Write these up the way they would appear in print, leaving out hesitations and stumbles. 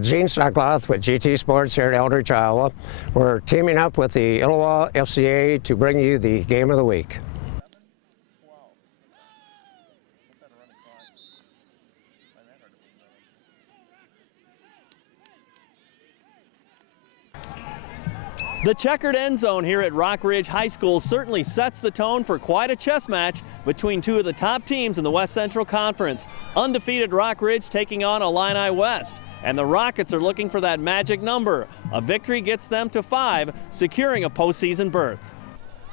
Gene Snuckloth with GT Sports here in Eldridge, Iowa. We're teaming up with the ILLOWA FCA to bring you the Game of the Week. The checkered end zone here at Rockridge High School certainly sets the tone for quite a chess match between two of the top teams in the West Central Conference. Undefeated Rockridge taking on Illini West. And the Rockets are looking for that magic number. A victory gets them to 5, securing a postseason berth.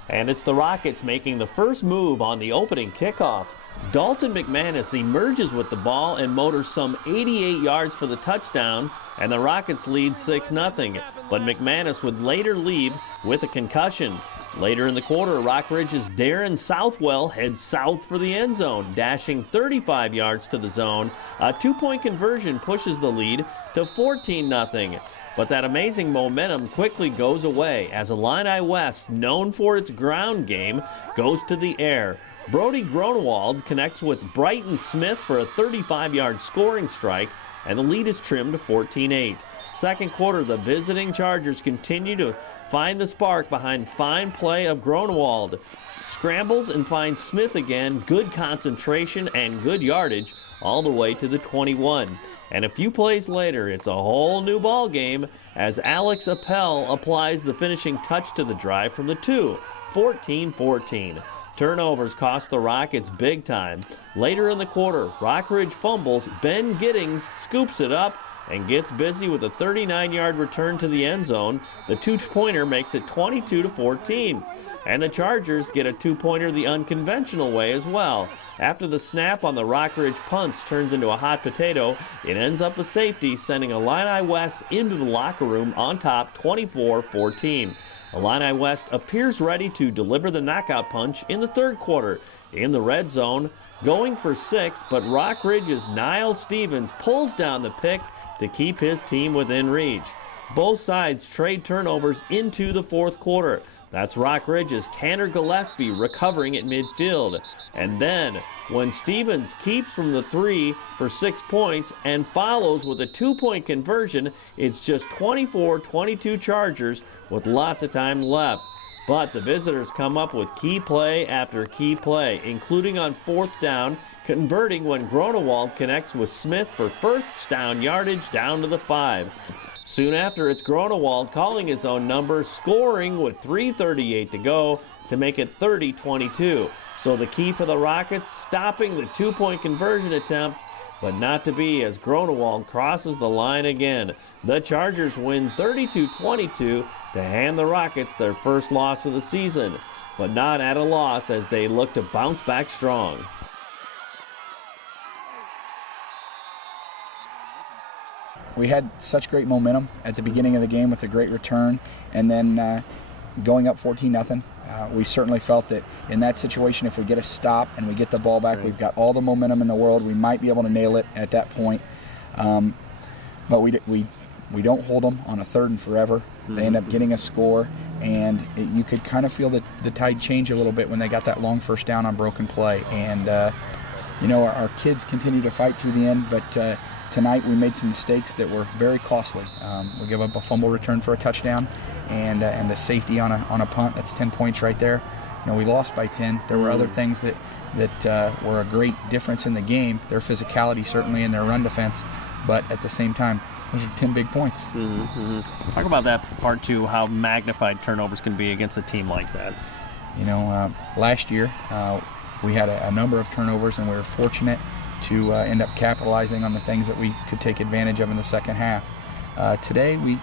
And it's the Rockets making the first move on the opening kickoff. Dalton McManus emerges with the ball and motors some 88 yards for the touchdown, and the Rockets lead 6-0. But McManus would later leave with a concussion. Later in the quarter, Rockridge's Darren Southwell heads south for the end zone, dashing 35 yards to the zone. A two-point conversion pushes the lead to 14-0. But that amazing momentum quickly goes away as Illini West, known for its ground game, goes to the air. Brody Gronewold connects with Brighton Smith for a 35-yard scoring strike, and the lead is trimmed to 14-8. Second quarter, the visiting Chargers continue to find the spark behind fine play of Gronewold. Scrambles and finds Smith again, good concentration and good yardage all the way to the 21. And a few plays later, it's a whole new ball game as Alex Appel applies the finishing touch to the drive from the 2, 14-14. Turnovers cost the Rockets big time. Later in the quarter, Rockridge fumbles. Ben Giddings scoops it up and gets busy with a 39-yard return to the end zone. The two-pointer makes it 22-14. And the Chargers get a two-pointer the unconventional way as well. After the snap on the Rockridge punts turns into a hot potato, it ends up a safety, sending Illini West into the locker room on top 24-14. Illini West appears ready to deliver the knockout punch in the third quarter. In the red zone, going for 6, but Rockridge's Niles Stevens pulls down the pick to keep his team within reach. Both sides trade turnovers into the fourth quarter. That's Rockridge's Tanner Gillespie recovering at midfield. And then, when Stevens keeps from the 3 for 6 points and follows with a 2-point conversion, it's just 24-22 Chargers with lots of time left. But the visitors come up with key play after key play, including on 4th down, converting when Gronewold connects with Smith for first down yardage down to the 5. Soon after, it's Gronewold calling his own number, scoring with 3:38 to go to make it 30-22. So the key for the Rockets, stopping the 2-point conversion attempt, but not to be as Gronewold crosses the line again. The Chargers win 32-22 to hand the Rockets their first loss of the season, but not at a loss as they look to bounce back strong. We had such great momentum at the beginning of the game with a great return, and then going up 14-0. We certainly felt that in that situation, if we get a stop and we get the ball back, we've got all the momentum in the world. We might be able to nail it at that point. But we don't hold them on a 3rd and forever. They end up getting a score, and you could kind of feel the tide change a little bit when they got that long first down on broken play. And our kids continue to fight through the end, but tonight we made some mistakes that were very costly. We gave up a fumble return for a touchdown and a safety on a punt. That's 10 points right there. We lost by 10. There were other things that were a great difference in the game. Their physicality certainly in their run defense, but at the same time, those are 10 big points. Talk about that part too, how magnified turnovers can be against a team like that. Last year we had a number of turnovers, and we were fortunate to end up capitalizing on the things that we could take advantage of in the second half. Today we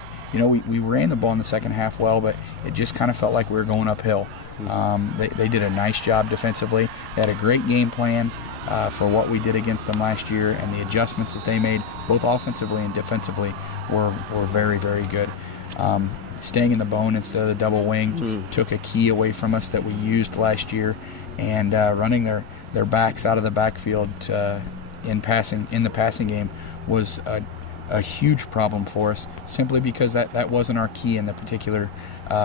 ran the ball in the second half well, but it just kind of felt like we were going uphill. They did a nice job defensively. They had a great game plan for what we did against them last year, and the adjustments that they made, both offensively and defensively, were very, very good. Staying in the bone instead of the double wing took a key away from us that we used last year, and running their backs out of the backfield in the passing game was a huge problem for us, simply because that wasn't our key in the particular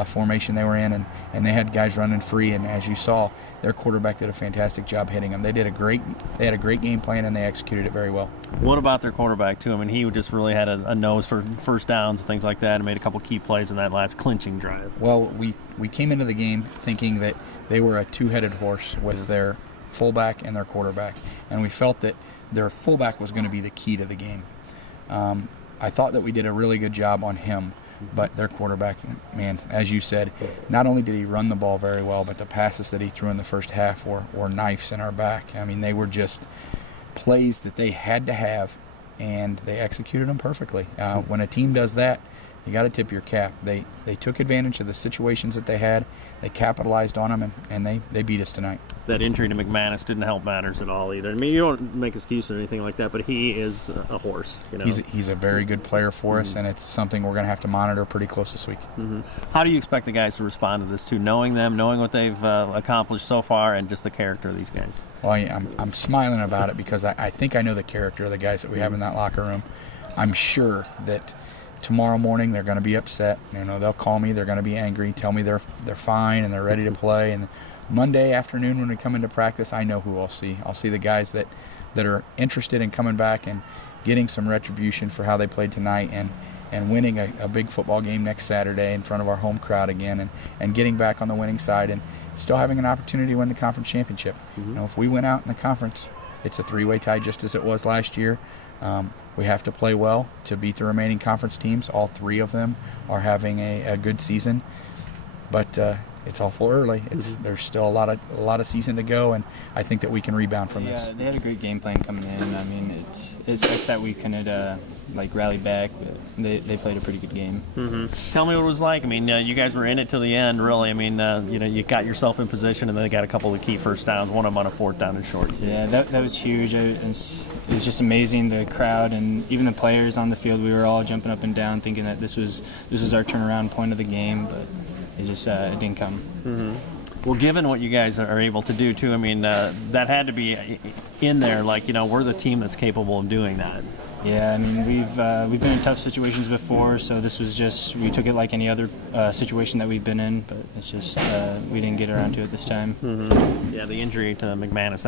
formation they were in, and they had guys running free, and as you saw, their quarterback did a fantastic job hitting them. They had a great game plan, and they executed it very well. What about their quarterback too? I mean, he just really had a nose for first downs and things like that, and made a couple key plays in that last clinching drive. Well, we came into the game thinking that they were a two-headed horse with their fullback and their quarterback, and we felt that their fullback was going to be the key to the game. I thought that we did a really good job on him, but their quarterback, man, as you said, not only did he run the ball very well, but the passes that he threw in the first half were knives in our back. I mean, they were just plays that they had to have, and they executed them perfectly. When a team does that, you got to tip your cap. They took advantage of the situations that they had. They capitalized on them, and they beat us tonight. That injury to McManus didn't help matters at all either. I mean, you don't make excuses or anything like that, but he is a horse. You know? He's a very good player for us, and it's something we're going to have to monitor pretty close this week. How do you expect the guys to respond to this too, knowing them, knowing what they've accomplished so far, and just the character of these guys? Well, I'm smiling about it because I think I know the character of the guys that we have in that locker room. I'm sure that tomorrow morning they're going to be upset. You know, they'll call me, they're going to be angry, tell me they're fine and they're ready to play. And Monday afternoon when we come into practice, I know who I'll see. I'll see the guys that are interested in coming back and getting some retribution for how they played tonight, and winning a big football game next Saturday in front of our home crowd again, and getting back on the winning side and still having an opportunity to win the conference championship. You know, if we win out in the conference, it's a three-way tie just as it was last year. We have to play well to beat the remaining conference teams. All three of them are having a good season, but it's awful early. There's still a lot of season to go, and I think that we can rebound from this. Yeah, they had a great game plan coming in. I mean, it sucks that we couldn't rally back, but they played a pretty good game. Tell me what it was like. I mean, you guys were in it till the end, really. I mean, you got yourself in position, and then they got a couple of key first downs. One of them on a fourth down and short. Yeah, that was huge. It was just amazing. The crowd and even the players on the field, we were all jumping up and down, thinking that this was our turnaround point of the game, but it just it didn't come. Well, given what you guys are able to do too, I mean, that had to be in there. Like, we're the team that's capable of doing that. Yeah, I mean, we've been in tough situations before, so this was just, we took it like any other situation that we've been in, but it's just we didn't get around to it this time. Yeah, the injury to McManus.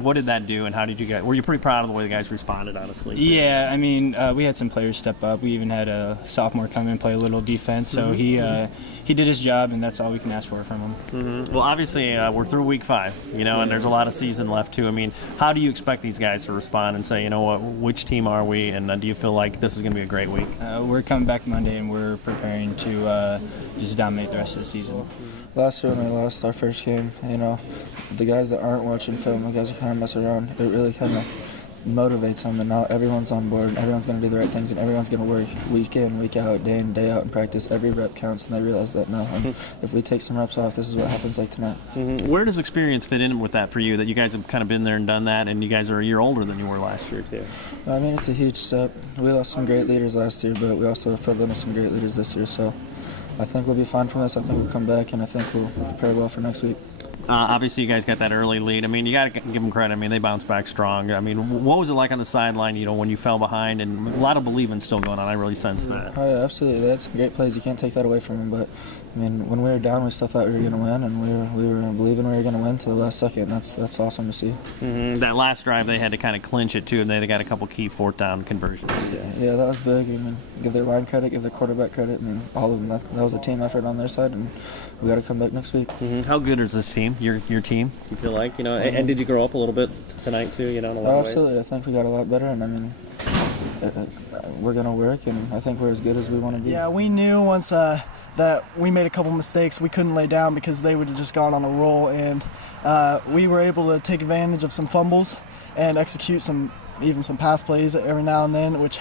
What did that do, and how did you guys? Were you pretty proud of the way the guys responded, honestly? Yeah, I mean, we had some players step up. We even had a sophomore come in and play a little defense, so he did his job, and that's all we can ask for from him. Well, obviously, we're through week 5, and there's a lot of season left too. I mean, how do you expect these guys to respond and say, you know what, which team are we, and do you feel like this is going to be a great week? We're coming back Monday, and we're preparing to just dominate the rest of the season. Last year when we lost our first game, the guys that aren't watching film, the guys who kind of mess around, it really kind of motivates them, and now everyone's on board, and everyone's going to do the right things, and everyone's going to work week in, week out, day in, day out in practice. Every rep counts, and they realize that now. And if we take some reps off, this is what happens like tonight. Where does experience fit in with that for you, that you guys have kind of been there and done that, and you guys are a year older than you were last year too? I mean, it's a huge step. We lost some great leaders last year, but we also filled in with some great leaders this year, so I think we'll be fine from this. I think we'll come back, and I think we'll prepare well for next week. Obviously, you guys got that early lead. I mean, you got to give them credit. I mean, they bounced back strong. I mean, what was it like on the sideline, when you fell behind? And a lot of believing still going on. I really sensed that. Oh, yeah, absolutely. They had some great plays. You can't take that away from them. But, I mean, when we were down, we still thought we were going to win, and we were believing we were going to win to the last second. That's awesome to see. That last drive, they had to kind of clinch it, too, and they got a couple key fourth down conversions. Yeah, that was big. I mean, give their line credit, give their quarterback credit, and all of them. That was a team effort on their side, and we got to come back next week. How good is this team, your team? You feel like, and did you grow up a little bit tonight too, in a lot of ways? Absolutely. I think we got a lot better, and I mean, we're going to work, and I think we're as good as we want to be. Yeah, we knew once that we made a couple mistakes, we couldn't lay down because they would have just gone on a roll, and we were able to take advantage of some fumbles and execute some pass plays every now and then, which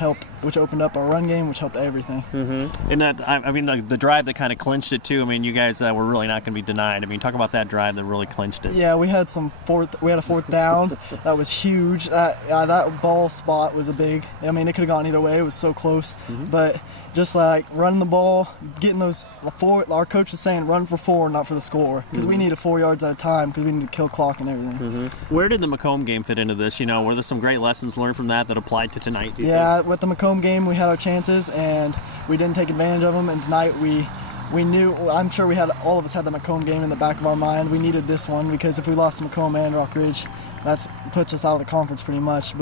opened up our run game, which helped everything. And that, I mean, the drive that kind of clinched it too. I mean, you guys were really not going to be denied. I mean, talk about that drive that really clinched it. Yeah, we had a fourth down that was huge. That ball spot was it could have gone either way. It was so close, but just like running the ball, getting those our coach was saying run for 4, not for the score, because we needed 4 yards at a time because we need to kill clock and everything. Where did the Macomb game fit into this? Were there some great lessons lessons learned from that applied to tonight? Do you Yeah, think? with the Macomb game, we had our chances and we didn't take advantage of them. And tonight we knew, I'm sure all of us had the Macomb game in the back of our mind. We needed this one because if we lost to Macomb and Rockridge, that puts us out of the conference pretty much.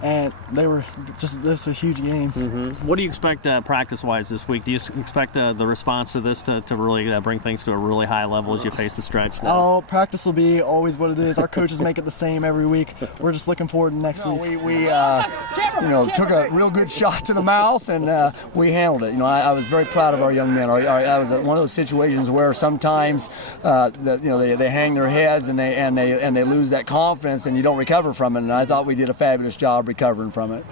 And this was a huge game. What do you expect practice-wise this week? Do you expect the response to this to really bring things to a really high level as you face the stretch now? Oh, practice will be always what it is. Our coaches make it the same every week. We're just looking forward to next week. We took a real good shot to the mouth and we handled it. I was very proud of our young men. I was one of those situations where sometimes they hang their heads and they lose that confidence and you don't recover from it. And I thought we did a fabulous job recovering from it.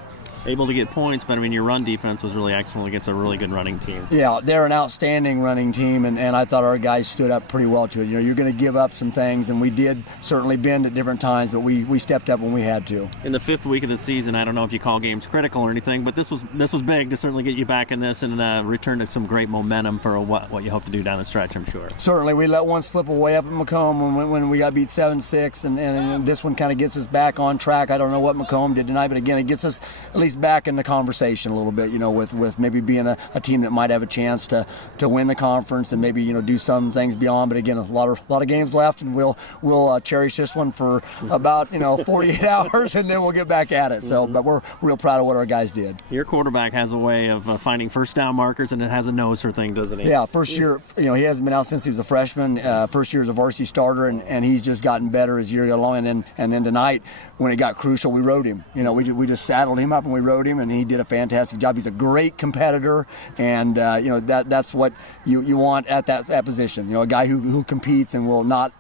Able to get points, but I mean, your run defense was really excellent against a really good running team. Yeah, they're an outstanding running team, and I thought our guys stood up pretty well to it. You're going to give up some things, and we did certainly bend at different times, but we stepped up when we had to. In the 5th week of the season, I don't know if you call games critical or anything, but this was big to certainly get you back in this and return to some great momentum for what you hope to do down the stretch, I'm sure. Certainly, we let one slip away up at Macomb when we got beat 7-6, and this one kind of gets us back on track. I don't know what Macomb did tonight, but again, it gets us at least back in the conversation a little bit, with maybe being a team that might have a chance to win the conference and maybe do some things beyond. But again, a lot of games left, and we'll cherish this one for about 48 hours, and then we'll get back at it. So, but we're real proud of what our guys did. Your quarterback has a way of finding first down markers, and it has a nose for things, doesn't he? Yeah, first year, he hasn't been out since he was a freshman. First year as a varsity starter, and he's just gotten better as year along. And then tonight, when it got crucial, we rode him. We just saddled him up and we rode him, and he did a fantastic job. He's a great competitor, and that's what you want at that position. A guy who competes and will not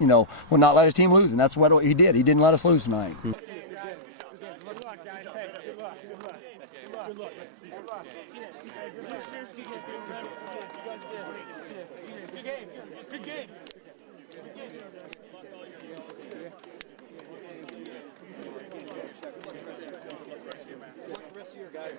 let his team lose, and that's what he did. He didn't let us lose tonight. Guys.